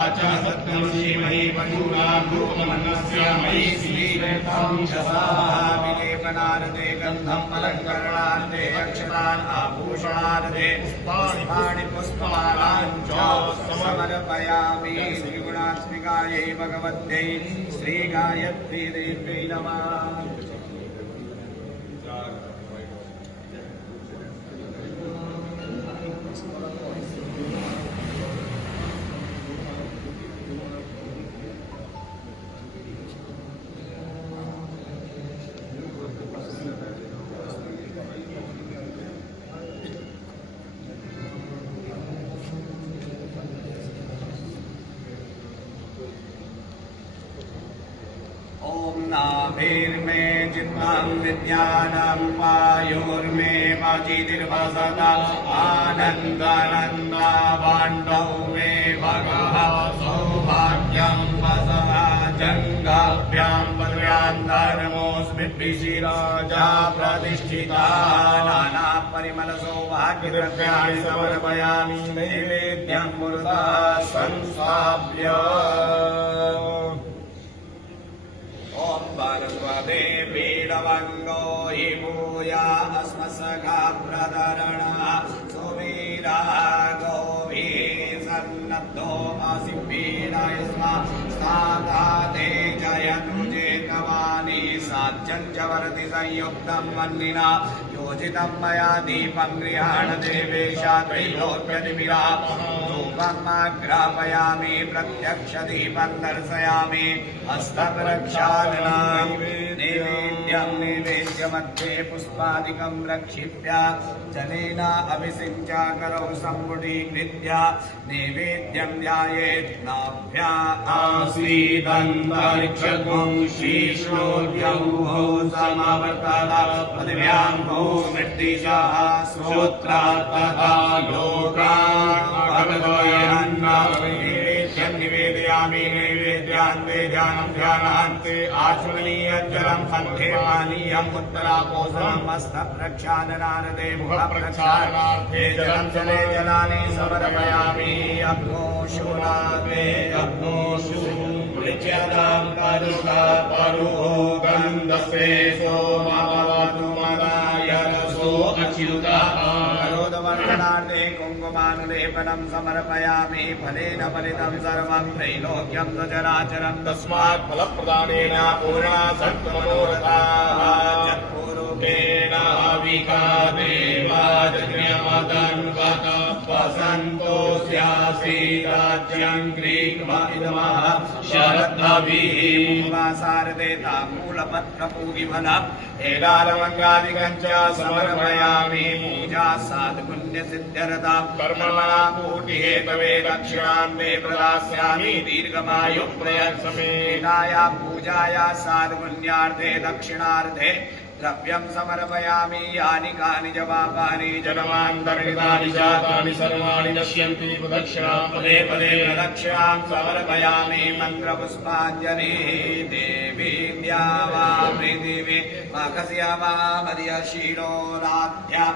सत्यं श्रीमहि पशूनां मयि श्रीवेतांशसा विलेपनार्थे गन्धम् अलङ्करणार्थे अक्षतान् आभूषणार्थे पुष्पाणि पुष्पमालां च समर्पयामि त्रिगुणात्मिकायै भगवत्यै श्रीगायत्री देव्यै नमः। ओम नाभिर्मे चित्तं विद्यानं वायुर्मे वाचितिर्वसत आनन्दानन्दाभाण्डौ मे भगः सौभाग्यं वसः जङ्घाभ्यां पद्भ्यां धर्मोऽस्मिद्भिषिराजा प्रतिष्ठिता नानापरिमलसौभाग्यद्रव्याणि समर्पयामि नैवेद्यं पुरतः संस्थाप्य। ओम भगवते वीरवंगो हि भूया अस्मसखा प्रदरणः सुवीरा गोभी सन्नद्धो असि पीडाय स्म स्थाता ते जयतु जेतवानी साज्यं च वरति संयुक्तं वह्निना योजितं मया दीपं गृहाण देवेशा त्रैलोक्यदिविरा धूपमाग्रापयामि प्रत्यक्षदीपं दर्शयामि हस्तप्रक्षालनां नैवेद्यं नैवेद्यमध्ये पुष्पादिकं रक्षिप्य जलेन अभिषिञ्च करौ सम्मुखीकृत्य नैवेद्यं ध्यायेत् नाभ्या आसीदन्तरिक्षगुं शीर्षोऽद्यौः समावर्तत पदव्यां भूमिर्दिशः श्रोत्रात् तथा लोकान् नैवेद्यं निवेदयामि नैवेद्यान्ते ध्यानं ध्यानान्ते आचमनीयजलं कण्ठे पानीयम् उत्तरापोषणं हस्तप्रक्षालनार्थे मुखप्रक्षालनार्थे जलं जले जलानि समर्पयामि। अग्नोषुनाग्ने अग्नोषु प्रच्यतां परुषा परुहो गन्धस्वेषो मामवतु मदाय रसो अच्युतः करोदवर्धनार्थे कुङ्कुमानुलेपनं समर्पयामि। फलेन फलितं सर्वं त्रैलोक्यं सचराचरं तस्मात् फलप्रदानेन पूर्णा सन्तु मनोरथाः। चत्पूरुकेण हविका देवा यज्ञमदन्वत वसन्तोऽस्यासीराज्यं गृहीत्वा इदमः शरद्भिः वासार्धे ताम्बूलपत्रपूगिफलम् एलालमङ्गादिकं च समर्पयामि। पूजा साधुपुण्यसिद्ध्यर्थं कर्मणा कोटिहेतवे दक्षिणां मे प्रदास्यामि दीर्घमायुः प्रयत्समे। पूजाया साधुपुण्यार्थे दक्षिणार्थे द्रव्यं समर्पयामि। यानि कानि च पापानि जन्मान्तर्गतानि जातानि सर्वाणि नश्यन्ति प्रदक्षिणां पदे पदे प्रदक्षिणां समर्पयामि। मन्त्रपुष्पाञ्जलिः देवी द्यावा पृथिवी माघस्य वा मदीयशीलो राध्या